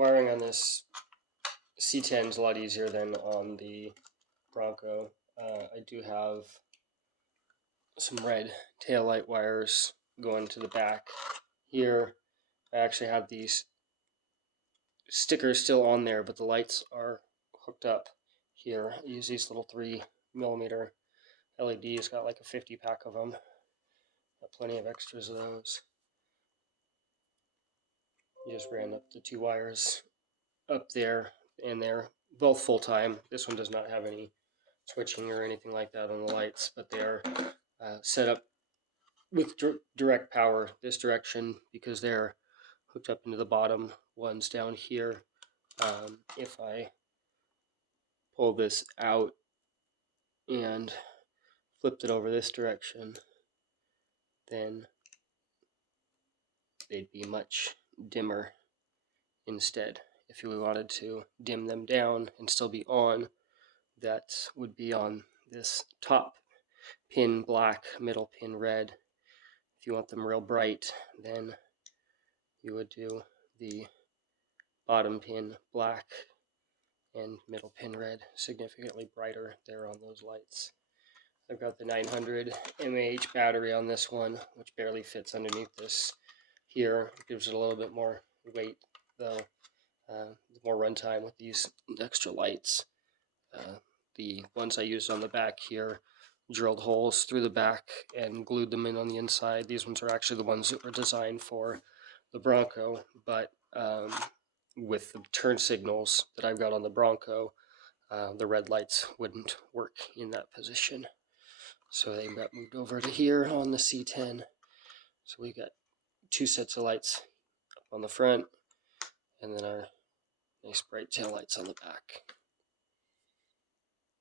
wiring on this C-10 is a lot easier than on the Bronco. I do have some red taillight wires going to the back here. I actually have these stickers still on there, but the lights are hooked up here. I use these little 3mm LEDs, got like a 50 pack of them. Got plenty of extras of those. You just ran up the 2 wires up there, and they're both full time. This one does not have any switching or anything like that on the lights, but they are set up with direct power this direction because they're hooked up into the bottom ones down here. If I pull this out and flipped it over this direction, then they'd be much dimmer instead. If you wanted to dim them down and still be on, that would be on this top pin black, middle pin red. If you want them real bright, then you would do the bottom pin black and middle pin red, significantly brighter there on those lights. I've got the 900 mAh battery on this one, which barely fits underneath this here. It gives it a little bit more weight, though, more runtime with these extra lights. The ones I used on the back here drilled holes through the back and glued them in on the inside. These ones are actually the ones that were designed for the Bronco, but with the turn signals that I've got on the Bronco, the red lights wouldn't work in that position. So they got moved over to here on the C-10. So we got 2 sets of lights up on the front, and then our nice bright tail lights on the back.